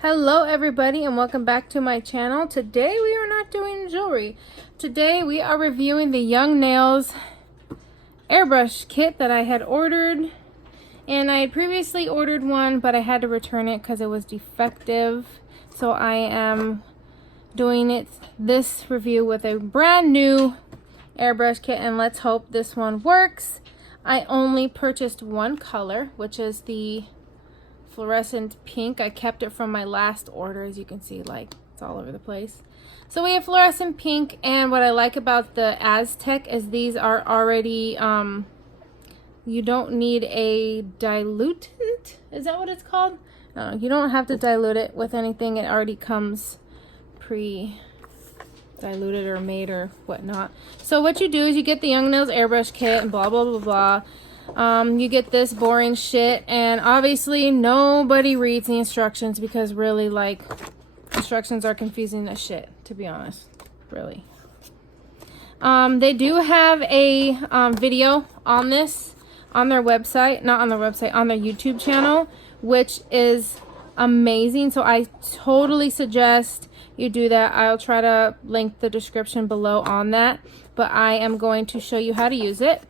Hello everybody and welcome back to my channel. Today we are not doing jewelry. Today we are reviewing the Young Nails airbrush kit that I had ordered. And I had previously ordered one, but I had to return it because it was defective. So I am doing this review with a brand new airbrush kit, and let's hope this one works. I only purchased one color, which is the fluorescent pink. I kept it from my last order. As you can see, like, it's all over the place. So we have fluorescent pink, and what I like about the Aztec is these are already you don't need a dilutant. Is that what it's called? No, you don't have to dilute it with anything. It already comes pre-diluted or made or whatnot. So what you do is you get the Young Nails airbrush kit and blah blah blah blah. You get this boring shit, and obviously nobody reads the instructions because really, like, instructions are confusing as shit, to be honest. Really. They do have a video on this on their website, not on their website, on their YouTube channel, which is amazing. So I totally suggest you do that. I'll try to link the description below on that, but I am going to show you how to use it.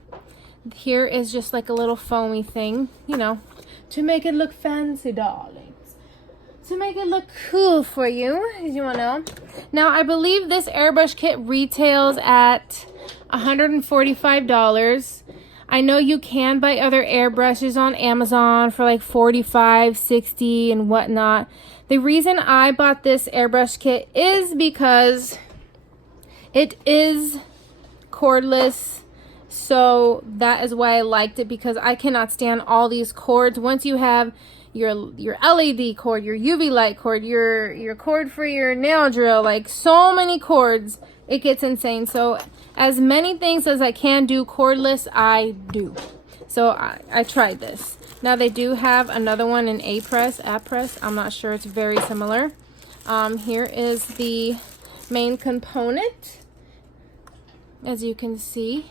Here is just like a little foamy thing, you know, to make it look fancy, darlings. To make it look cool for you, as you want to know. Now, I believe this airbrush kit retails at $145. I know you can buy other airbrushes on Amazon for like $45, $60 and whatnot. The reason I bought this airbrush kit is because it is cordless. So that is why I liked it, because I cannot stand all these cords. Once you have your LED cord, your UV light cord, your cord for your nail drill, like so many cords, it gets insane. So as many things as I can do cordless, I do. So I tried this. Now they do have another one in A-Press. I'm not sure. It's very similar. Here is the main component, as you can see.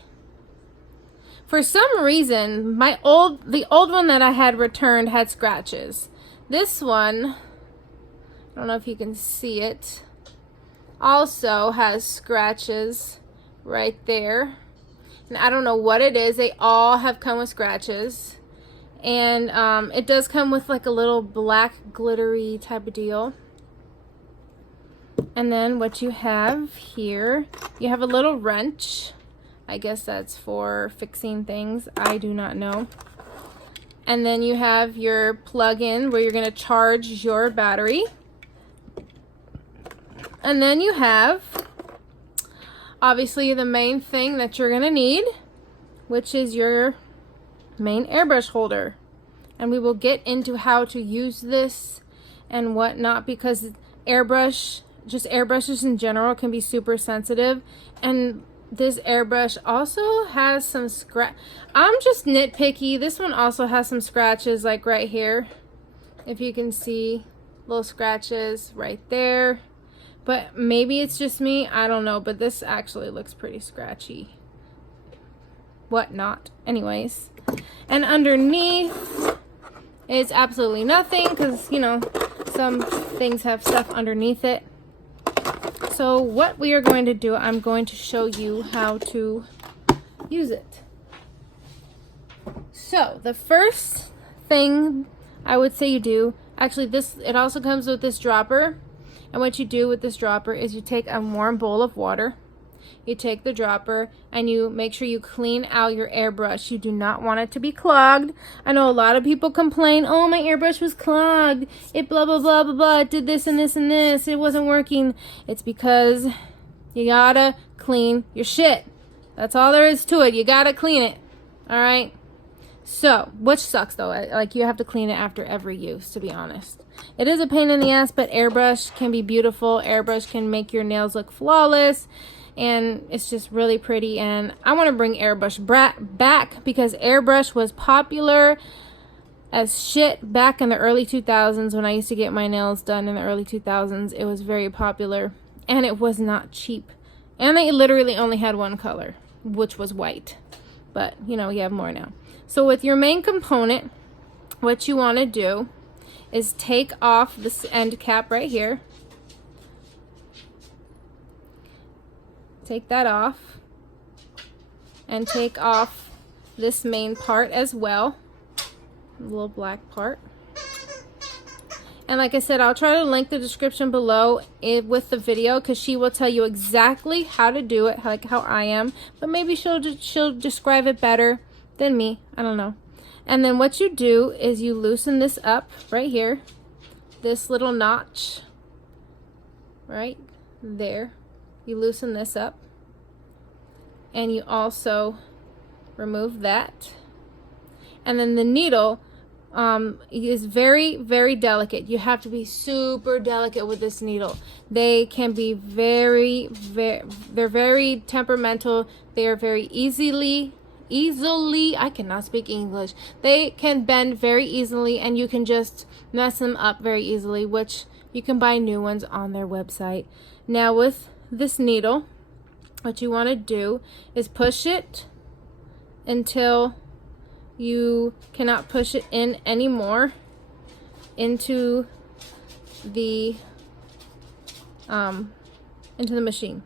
For some reason, the old one that I had returned had scratches. This one, I don't know if you can see it, also has scratches right there. And I don't know what it is. They all have come with scratches. And it does come with like a little black glittery type of deal. And then what you have here, you have a little wrench. I guess that's for fixing things. I do not know. And then you have your plug-in where you're going to charge your battery. And then you have, obviously, the main thing that you're going to need, which is your main airbrush holder. And we will get into how to use this and whatnot, because airbrushes in general can be super sensitive. And this airbrush also has some scratch. I'm just nitpicky. This one also has some scratches, like right here. If you can see, little scratches right there. But maybe it's just me. I don't know. But this actually looks pretty scratchy. Whatnot. Anyways. And underneath is absolutely nothing, because, you know, some things have stuff underneath it. So what we are going to do, I'm going to show you how to use it. So the first thing I would say you do, actually it also comes with this dropper. And what you do with this dropper is you take a warm bowl of water. You take the dropper and you make sure you clean out your airbrush. You do not want it to be clogged. I know a lot of people complain, oh, my airbrush was clogged. It blah, blah, blah, blah, blah. It did this and this and this. It wasn't working. It's because you gotta clean your shit. That's all there is to it. You gotta clean it. All right? So, which sucks though. Like, you have to clean it after every use, to be honest. It is a pain in the ass, but airbrush can be beautiful. Airbrush can make your nails look flawless. And it's just really pretty. And I want to bring airbrush back, because airbrush was popular as shit back in the early 2000s. When I used to get my nails done in the early 2000s, it was very popular, and it was not cheap. And they literally only had one color, which was white. But, you know, you have more now. So with your main component, what you want to do is take off this end cap right here. Take that off. And take off this main part as well. The little black part. And like I said, I'll try to link the description below with the video, because she will tell you exactly how to do it, like how I am. But maybe she'll describe it better than me. I don't know. And then what you do is you loosen this up right here. This little notch right there. You loosen this up. And you also remove that. And then the needle is very, very delicate. You have to be super delicate with this needle. They can be they're very temperamental. They are very easily, I cannot speak English. They can bend very easily, and you can just mess them up very easily, which you can buy new ones on their website. Now with this needle, what you want to do is push it until you cannot push it in anymore into the machine.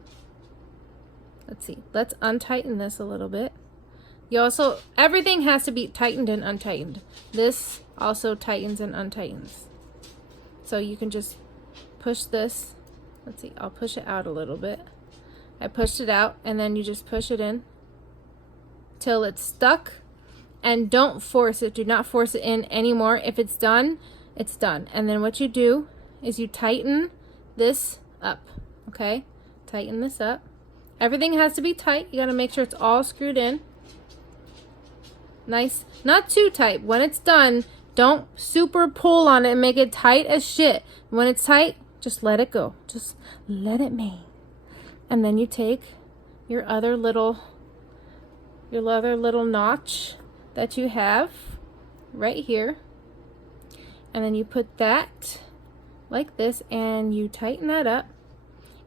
Let's see. Let's untighten this a little bit. You also, everything has to be tightened and untightened. This also tightens and untightens. So you can just push this. Let's see. I'll push it out a little bit. I pushed it out, and then you just push it in till it's stuck. And don't force it. Do not force it in anymore. If it's done, it's done. And then what you do is you tighten this up. Okay? Tighten this up. Everything has to be tight. You got to make sure it's all screwed in. Nice. Not too tight. When it's done, don't super pull on it and make it tight as shit. When it's tight, just let it go. Just let it be. And then you take your other little notch that you have right here, and then you put that like this, and you tighten that up,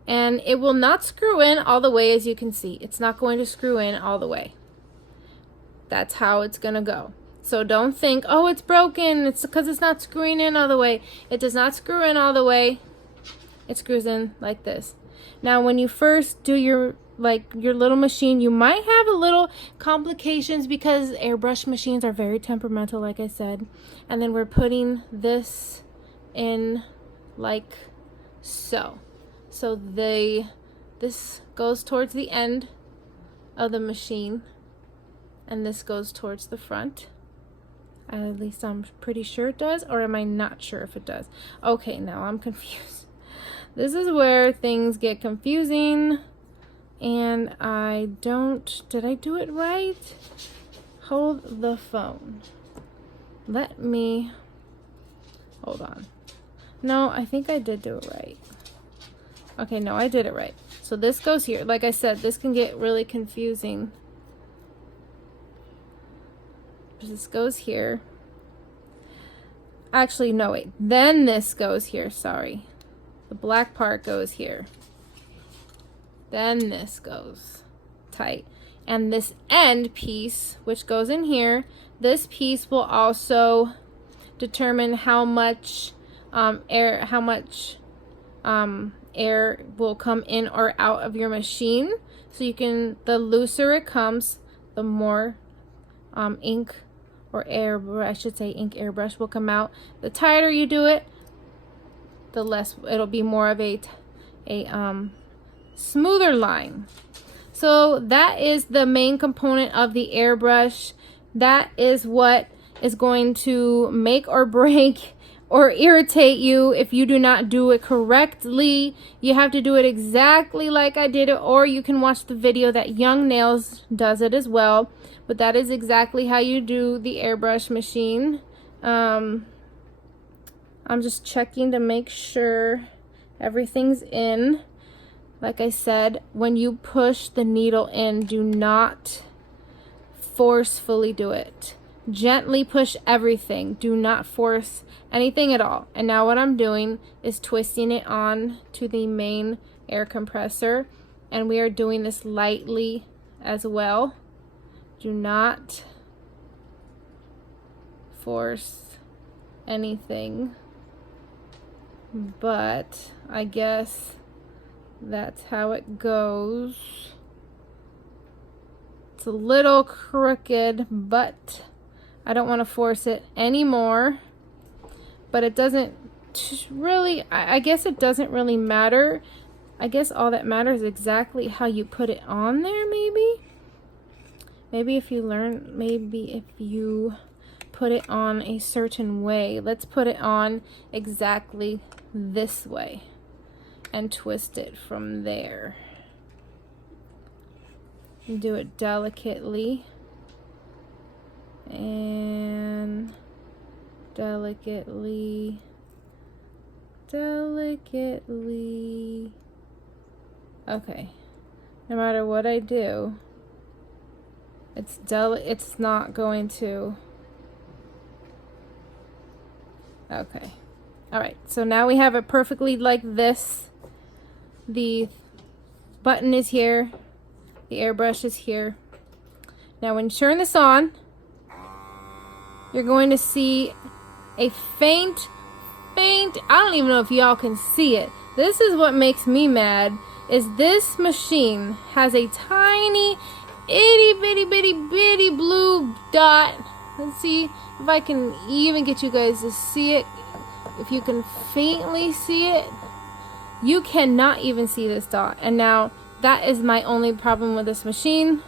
and it will not screw in all the way. As you can see, it's not going to screw in all the way. That's how it's gonna go. So don't think, oh, it's broken, it's because it's not screwing in all the way. It does not screw in all the way. It screws in like this. Now when you first do your little machine, you might have a little complications because airbrush machines are very temperamental, like I said. And then we're putting this in like so. So this goes towards the end of the machine, and this goes towards the front. At least I'm pretty sure it does, or am I not sure if it does? Okay, now I'm confused. This is where things get confusing. And did I do it right? Hold the phone. Hold on. No, I think I did do it right. Okay, no, I did it right. So this goes here. Like I said, this can get really confusing. This goes here. Actually, no, wait. Then this goes here, sorry. The black part goes here. Then this goes tight. And this end piece, which goes in here, this piece will also determine how much air will come in or out of your machine. So you can, the looser it comes, the more ink or air, I should say ink airbrush will come out. The tighter you do it, the less it'll be more of a smoother line. So that is the main component of the airbrush. That is what is going to make or break or irritate you if you do not do it correctly. You have to do it exactly like I did it, or you can watch the video that Young Nails does it as well. But that is exactly how you do the airbrush machine. I'm just checking to make sure everything's in. Like I said, when you push the needle in, do not forcefully do it. Gently push everything. Do not force anything at all. And now what I'm doing is twisting it on to the main air compressor. And we are doing this lightly as well. Do not force anything. but I guess that's how it goes. It's a little crooked, but I don't want to force it anymore. But it doesn't really, I guess it doesn't really matter. I guess all that matters is exactly how you put it on there, maybe. Maybe if you put it on a certain way. Let's put it on exactly this way and twist it from there. Do it delicately and delicately. Okay, no matter what I do, it's not going to. Okay, all right, so now we have it perfectly like this. The button is here, the airbrush is here. Now when you turn this on, you're going to see a faint, I don't even know if y'all can see it. This is what makes me mad, is this machine has a tiny, itty bitty blue dot. Let's see if I can even get you guys to see it. If you can faintly see it, you cannot even see this dot. And now that is my only problem with this machine.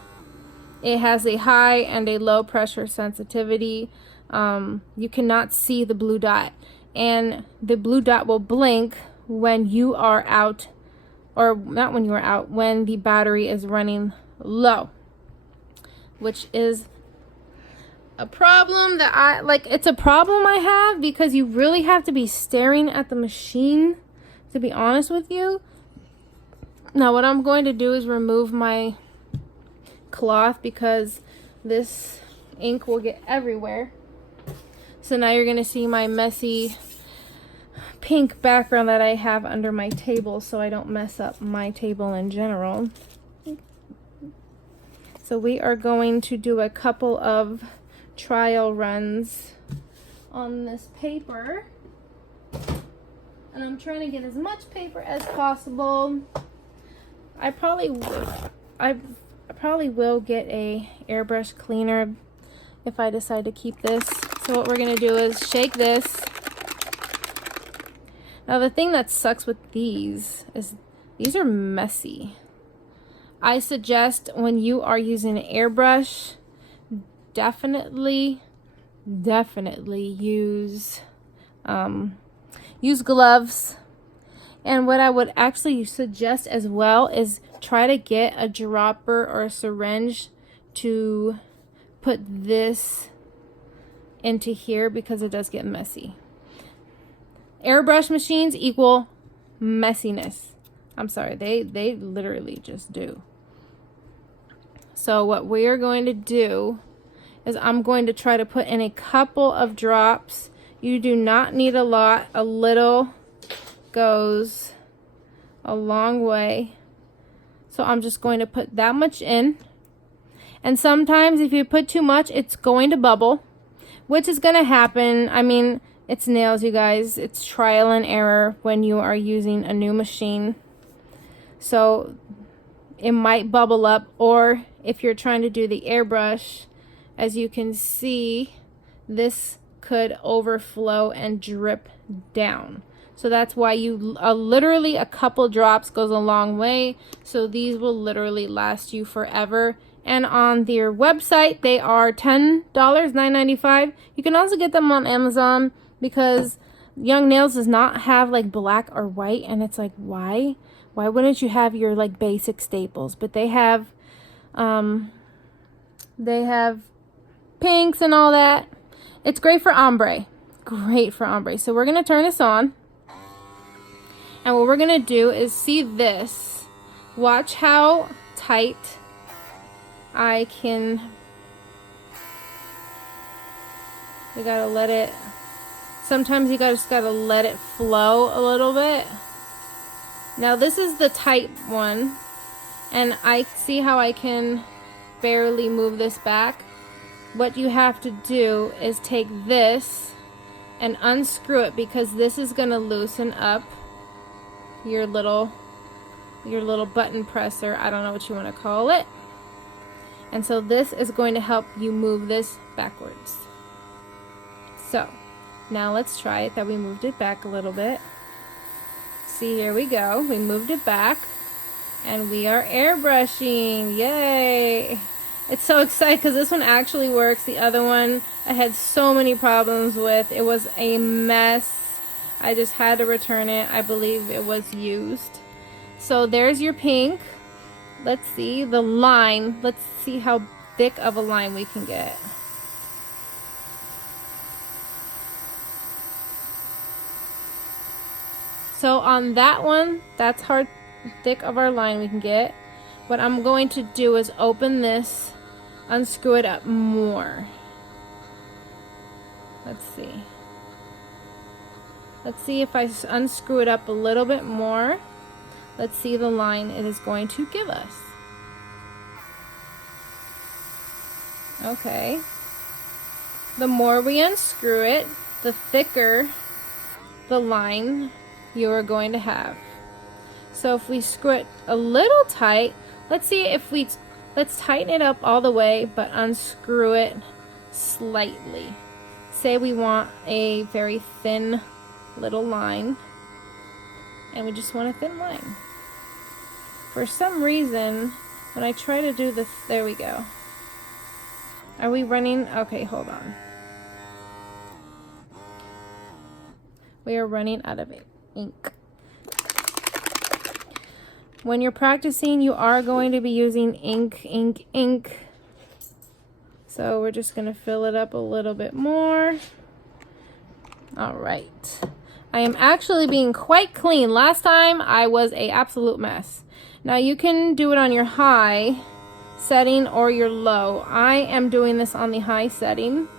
It has a high and a low pressure sensitivity. You cannot see the blue dot, and the blue dot will blink when you are out, or not when you are out, when the battery is running low, which is a problem that it's a problem I have, because you really have to be staring at the machine, to be honest with you. Now what I'm going to do is remove my cloth, because this ink will get everywhere. So now you're going to see my messy pink background that I have under my table, so I don't mess up my table in general. So we are going to do a couple of trial runs on this paper. And I'm trying to get as much paper as possible. I probably will get a airbrush cleaner if I decide to keep this. So what we're going to do is shake this. Now the thing that sucks with these is these are messy. I suggest when you are using an airbrush, definitely use gloves. And what I would actually suggest as well is try to get a dropper or a syringe to put this into here, because it does get messy. Airbrush machines equal messiness. I'm sorry, they literally just do. So what we are going to do is I'm going to try to put in a couple of drops. You do not need a lot. A little goes a long way. So I'm just going to put that much in. And sometimes if you put too much, it's going to bubble, which is going to happen. I mean, it's nails, you guys. It's trial and error when you are using a new machine. So it might bubble up, or if you're trying to do the airbrush, as you can see, this could overflow and drip down. So that's why you literally a couple drops goes a long way. So these will literally last you forever. And on their website, they are $10, $9.95. You can also get them on Amazon, because Young Nails does not have like black or white, and it's like, why wouldn't you have your like basic staples? But they have pinks and all that. It's great for ombre. So we're gonna turn this on, and what we're gonna do is see this. Watch how tight I can. You gotta let it. Sometimes you just gotta let it flow a little bit. Now this is the tight one, and I see how I can barely move this back. What you have to do is take this and unscrew it, because this is going to loosen up your little button presser. I don't know what you want to call it. And so this is going to help you move this backwards. So now let's try it that we moved it back a little bit. See, here we go. We moved it back and we are airbrushing. Yay! It's so exciting because this one actually works. The other one I had so many problems with. It was a mess. I just had to return it. I believe it was used. So there's your pink. Let's see the line. Let's see how thick of a line we can get. So on that one, that's how thick of our line we can get. What I'm going to do is open this, unscrew it up more. Let's see. Let's see if I unscrew it up a little bit more. Let's see the line it is going to give us. Okay. The more we unscrew it, the thicker the line you are going to have. So if we screw it a little tight, let's tighten it up all the way, but unscrew it slightly. Say we want a very thin little line, and we just want a thin line. For some reason, when I try to do this, there we go. Are we running? Okay, hold on. We are running out of ink. When you're practicing, you are going to be using ink. So we're just going to fill it up a little bit more. All right. I am actually being quite clean. Last time I was an absolute mess. Now you can do it on your high setting or your low. I am doing this on the high setting.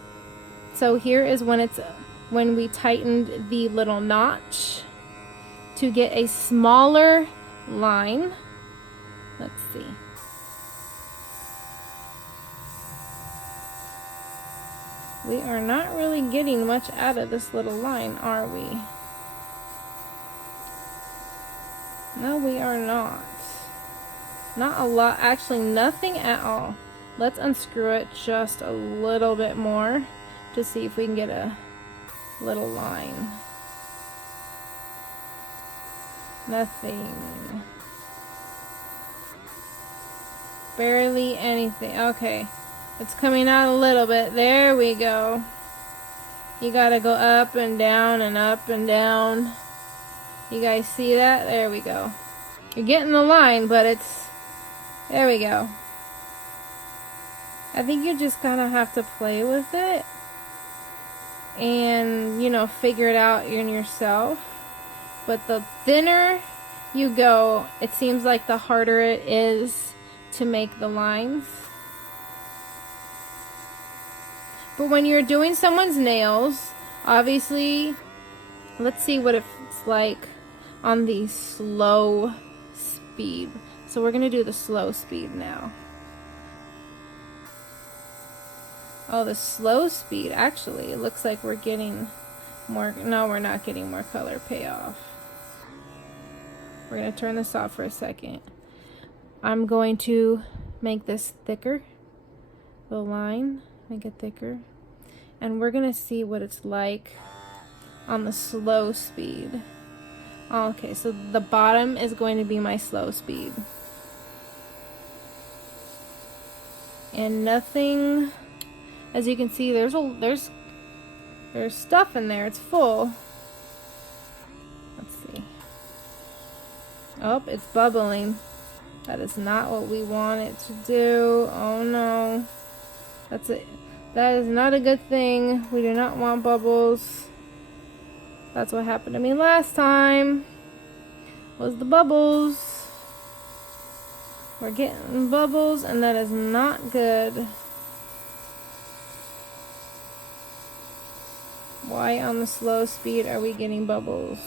So here is when we tightened the little notch to get a smaller line. Let's see. We are not really getting much out of this little line, are we? No, we are not. Not a lot, actually nothing at all. Let's unscrew it just a little bit more to see if we can get a little line. Nothing. Barely anything. Okay. It's coming out a little bit. There we go. You gotta go up and down and up and down. You guys see that? There we go. You're getting the line, but there we go. I think you just kind of have to play with it and, figure it out in yourself. But the thinner you go, it seems like the harder it is to make the lines. But when you're doing someone's nails, obviously, let's see what it's like on the slow speed. So we're going to do the slow speed now. Oh, the slow speed, actually, it looks like we're getting more. No, we're not getting more color payoff. We're going to turn this off for a second. I'm going to make this thicker. The line, make it thicker. And we're going to see what it's like on the slow speed. Okay, so the bottom is going to be my slow speed. And nothing, as you can see, there's stuff in there. It's full. Let's see. Oh, it's bubbling. That is not what we want it to do. Oh no. That's it. That is not a good thing. We do not want bubbles. That's what happened to me last time. Was the bubbles. We're getting bubbles, and that is not good. Why on the slow speed are we getting bubbles?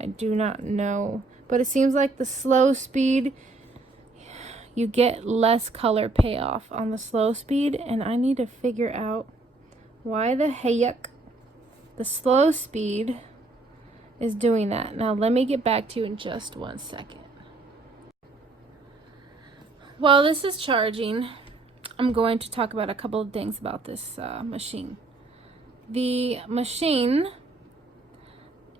I do not know. But it seems like the slow speed, you get less color payoff on the slow speed, and I need to figure out why the heck The slow speed is doing that. Now let me get back to you in just 1 second. While this is charging, I'm going to talk about a couple of things about this machine. The machine,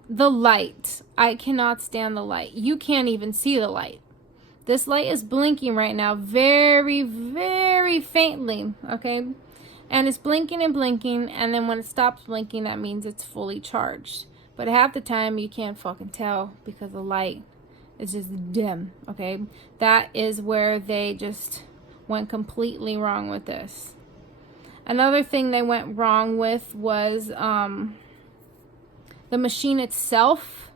the light, I cannot stand the light. You can't even see the light. This light is blinking right now very, very faintly, okay? And it's blinking and blinking, and then when it stops blinking, that means it's fully charged. But half the time, you can't fucking tell because the light is just dim, okay? That is where they just went completely wrong with this. Another thing they went wrong with was the machine itself.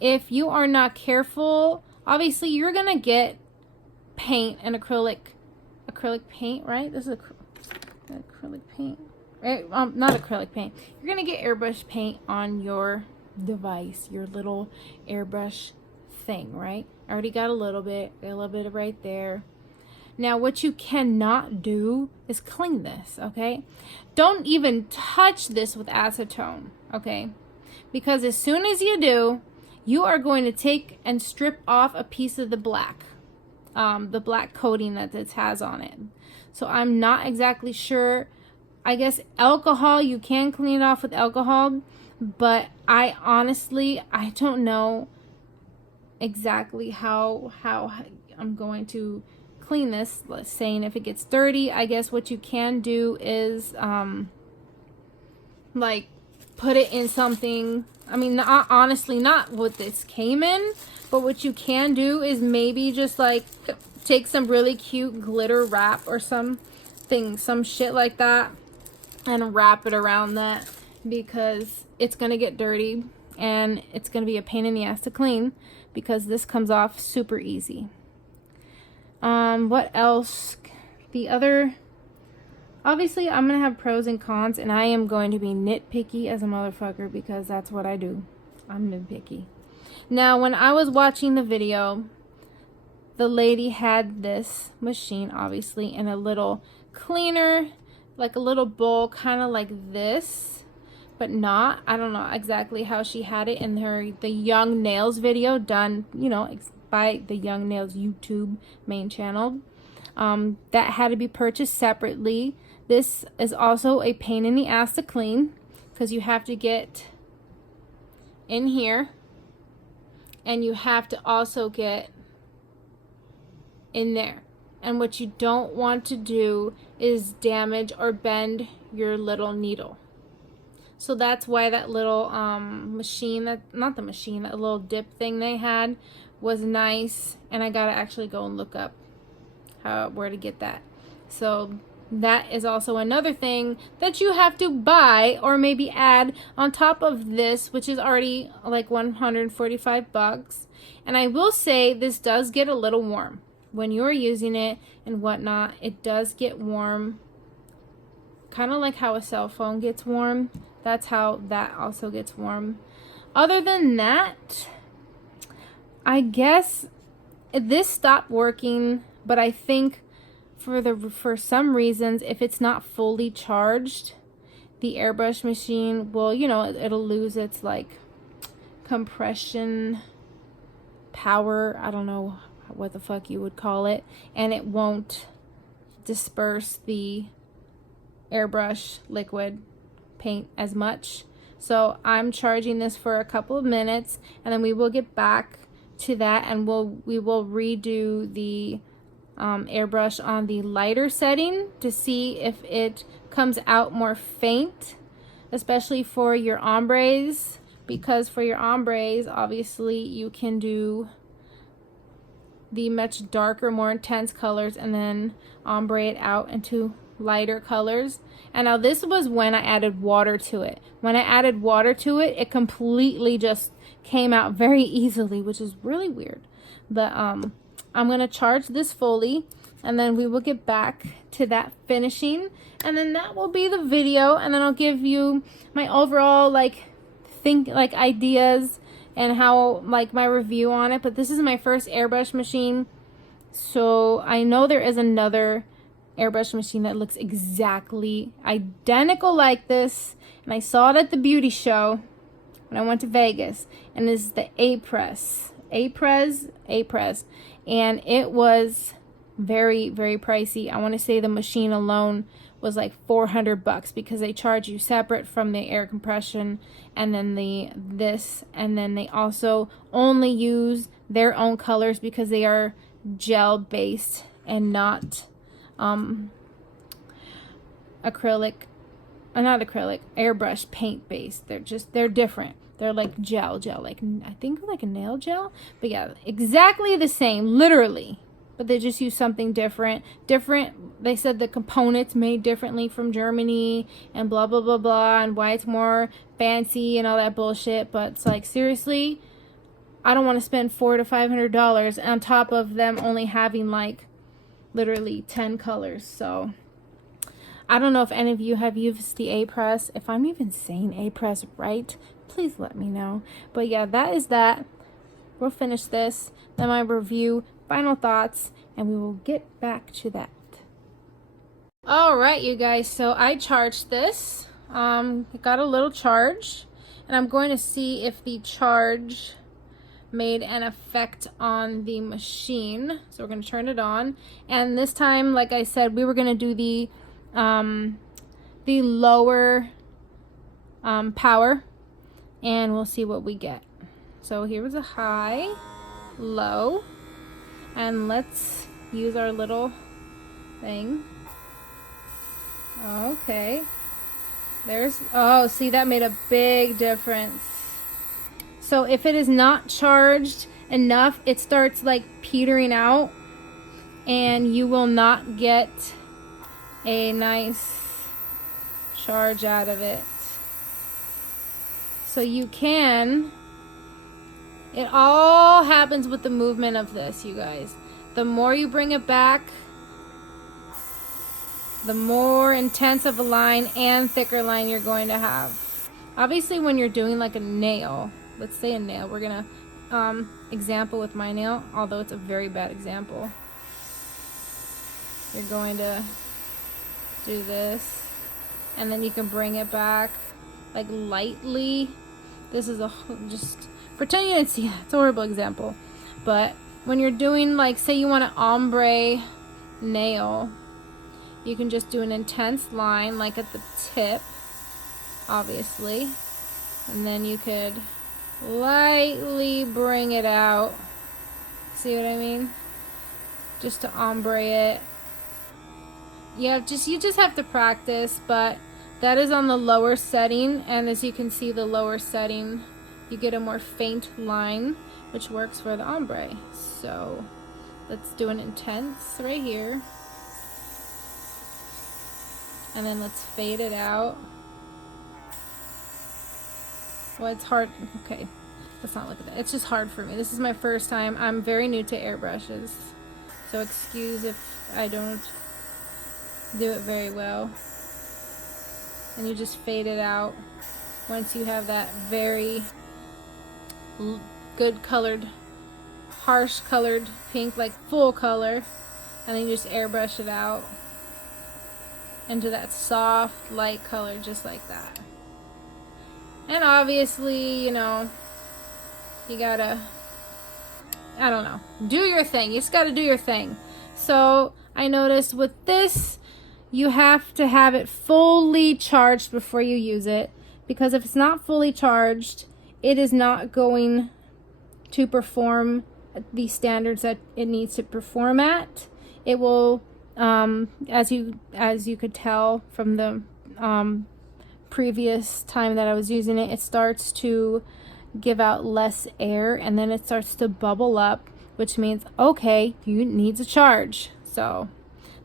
If you are not careful, obviously you're gonna get paint and acrylic paint, right? This is acrylic paint, right? Not acrylic paint. You're gonna get airbrush paint on your device, your little airbrush thing, right? I already got a little bit right there. Now what you cannot do is clean this, okay? Don't even touch this with acetone, okay? Because as soon as you do, you are going to take and strip off a piece of the black coating that this has on it. So I'm not exactly sure. I guess alcohol, you can clean it off with alcohol, but I don't know exactly how I'm going to clean this. Let's say if it gets dirty, I guess what you can do is like put it in something. I mean, honestly, not what this came in, but what you can do is maybe just like take some really cute glitter wrap or some shit like that, and wrap it around that, because it's gonna get dirty and it's gonna be a pain in the ass to clean, because this comes off super easy. What else? Obviously, I'm going to have pros and cons, and I am going to be nitpicky as a motherfucker, because that's what I do. I'm nitpicky. Now, when I was watching the video, the lady had this machine, obviously, in a little cleaner, like a little bowl, kind of like this, but not. I don't know exactly how she had it in the Young Nails video done, you know, by the Young Nails YouTube main channel. That had to be purchased separately. This is also a pain in the ass to clean, because you have to get in here and you have to also get in there. And what you don't want to do is damage or bend your little needle. So that's why that little machine, that little dip thing they had was nice, and I gotta actually go and look up where to get that. So that is also another thing that you have to buy or maybe add on top of this, which is already like $145. And I will say this does get a little warm when you're using it and whatnot. It does get warm, kind of like how a cell phone gets warm. That's how that also gets warm. Other than that, I guess this stopped working, but I think for some reasons, if it's not fully charged, the airbrush machine will, you know, it'll lose its like compression power. I don't know what the fuck you would call it, and it won't disperse the airbrush liquid paint as much. So I'm charging this for a couple of minutes, and then we will get back to that, and we will redo the airbrush on the lighter setting to see if it comes out more faint, especially for your ombres, because for your ombres, obviously you can do the much darker, more intense colors and then ombre it out into lighter colors. And now this was when I added water to it. When I added water to it, it completely just came out very easily, which is really weird. But I'm gonna charge this fully, and then we will get back to that finishing, and then that will be the video, and then I'll give you my overall ideas and how my review on it. But this is my first airbrush machine, so I know there is another airbrush machine that looks exactly identical like this, and I saw it at the beauty show when I went to Vegas, and this is the Apress, and it was very, very pricey. I want to say the machine alone was like $400 because they charge you separate from the air compression and then and then they also only use their own colors because they are gel based and not acrylic, not acrylic, airbrush paint based. They're different. They're like gel, like I think like a nail gel, but yeah, exactly the same, literally. But they just use something different. They said the components made differently from Germany and blah blah blah blah, and why it's more fancy and all that bullshit. But it's like, seriously, I don't want to spend $400 to $500 on top of them only having like literally 10 colors. So I don't know if any of you have used the Apress. If I'm even saying Apress right, please let me know. But yeah, that is that. We'll finish this, then my review, final thoughts, and we will get back to that. All right, you guys, so I charged this. It got a little charge, and I'm going to see if the charge made an effect on the machine. So we're going to turn it on, and this time, like I said, we were going to do the lower power, and we'll see what we get. So here was a high, low, and let's use our little thing. Okay, oh, see, that made a big difference. So if it is not charged enough, it starts like petering out, and you will not get a nice charge out of it. So you can, it all happens with the movement of this, you guys. The more you bring it back, the more intense of a line and thicker line you're going to have. Obviously, when you're doing like a nail, let's say a nail, we're gonna example with my nail, although it's a very bad example. You're going to do this, and then you can bring it back like lightly. This is just pretend you didn't see that. It's a horrible example, but when you're doing, like, say you want an ombre nail, you can just do an intense line like at the tip, obviously, and then you could lightly bring it out. See what I mean? Just to ombre it. Yeah, you just have to practice, but that is on the lower setting, and as you can see, the lower setting, you get a more faint line, which works for the ombre. So let's do an intense right here, and then let's fade it out. Well, it's hard. Okay, let's not look at that. It's just hard for me. This is my first time. I'm very new to airbrushes, so excuse if I don't do it very well. And you just fade it out once you have that very good colored, harsh colored pink, like full color, and then you just airbrush it out into that soft light color, just like that. And obviously, you know, you gotta, I don't know, do your thing. You just gotta do your thing. So I noticed with this, you have to have it fully charged before you use it, because if it's not fully charged, it is not going to perform the standards that it needs to perform at. It will, as you could tell from the previous time that I was using it, it starts to give out less air, and then it starts to bubble up, which means, okay, you needs a charge. So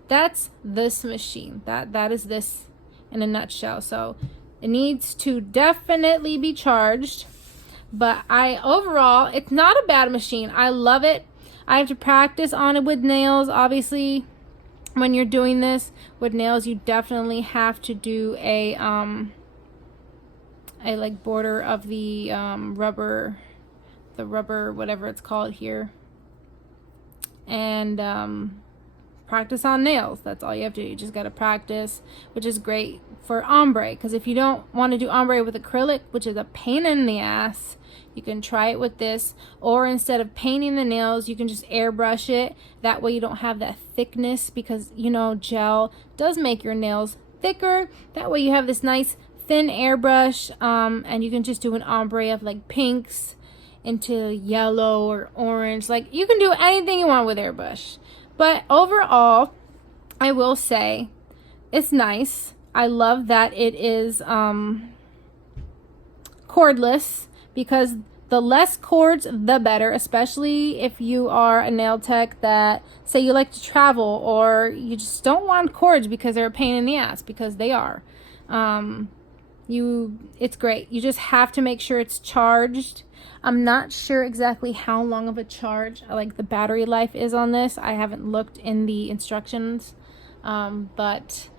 that's this machine. That is this in a nutshell. So it needs to definitely be charged, but overall, it's not a bad machine. I love it. I have to practice on it with nails. Obviously, when you're doing this with nails, you definitely have to do a like border of the rubber, whatever it's called here, and practice on nails. That's all you have to do. You just got to practice, which is great for ombre, because if you don't want to do ombre with acrylic, which is a pain in the ass, you can try it with this, or instead of painting the nails, you can just airbrush it. That way you don't have that thickness, because you know gel does make your nails thicker. That way you have this nice thin airbrush, and you can just do an ombre of like pinks into yellow or orange. Like, you can do anything you want with airbrush. But overall, I will say it's nice. I love that it is cordless, because the less cords the better, especially if you are a nail tech that, say, you like to travel, or you just don't want cords because they're a pain in the ass, because they are. It's great. You just have to make sure it's charged. I'm not sure exactly how long of a charge, like, the battery life is on this. I haven't looked in the instructions, but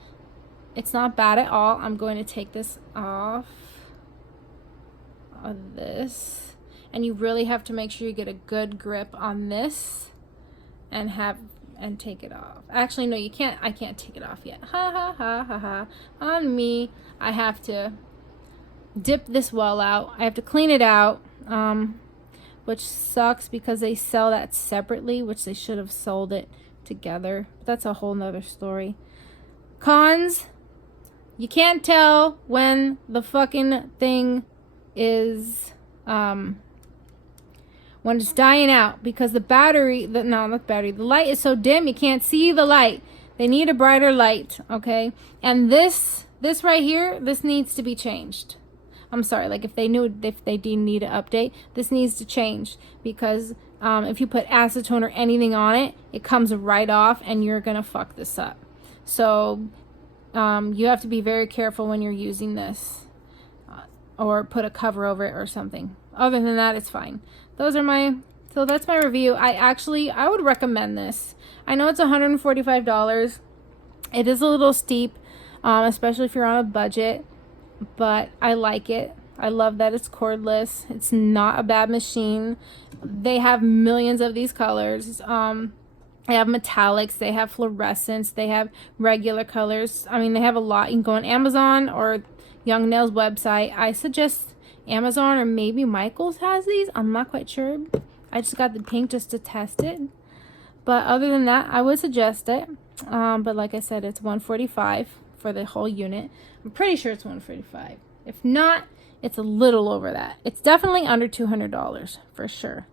it's not bad at all. I'm going to take this off of this, and you really have to make sure you get a good grip on this and take it off. Actually, no, you can't. I can't take it off yet. Ha ha ha ha ha. On me. I have to dip this well out. I have to clean it out, which sucks because they sell that separately, which they should have sold it together. But that's a whole nother story. Cons: you can't tell when the fucking thing is when it's dying out, because the light is so dim you can't see the light. They need a brighter light, okay? And this right here, this needs to be changed. I'm sorry, like, if they did need an update, this needs to change, because if you put acetone or anything on it, it comes right off and you're gonna fuck this up. So you have to be very careful when you're using this, or put a cover over it or something. Other than that, it's fine. So that's my review. I would recommend this. I know it's $145. It is a little steep, especially if you're on a budget, but I like it. I love that it's cordless. It's not a bad machine. They have millions of these colors. They have metallics, they have fluorescents, they have regular colors. I mean, they have a lot. You can go on Amazon or Young Nails website. I suggest Amazon, or maybe Michaels has these. I'm not quite sure. I just got the pink just to test it. But other than that, I would suggest it. But like I said, it's $145 for the whole unit. I'm pretty sure it's $145. If not, it's a little over that. It's definitely under $200 for sure.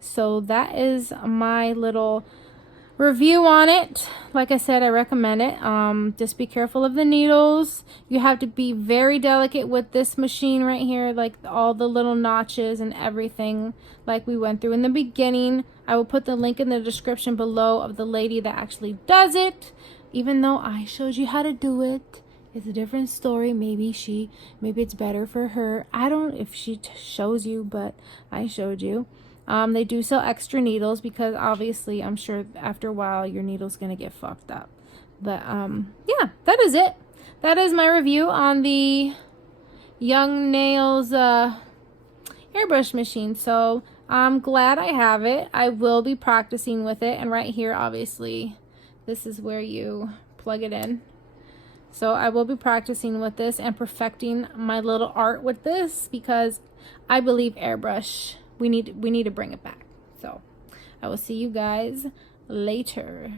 So that is my little review on it. Like I said, I recommend it. Just be careful of the needles. You have to be very delicate with this machine right here, like all the little notches and everything, like we went through in the beginning. I will put the link in the description below of the lady that actually does it. Even though I showed you how to do it, it's a different story. Maybe it's better for her. I don't if she shows you, but I showed you. They do sell extra needles, because obviously I'm sure after a while your needle's gonna get fucked up. But yeah, that is it. That is my review on the Young Nails airbrush machine. So I'm glad I have it. I will be practicing with it, and right here, obviously, this is where you plug it in. So I will be practicing with this and perfecting my little art with this, because I believe airbrush, we need to bring it back. So I will see you guys later.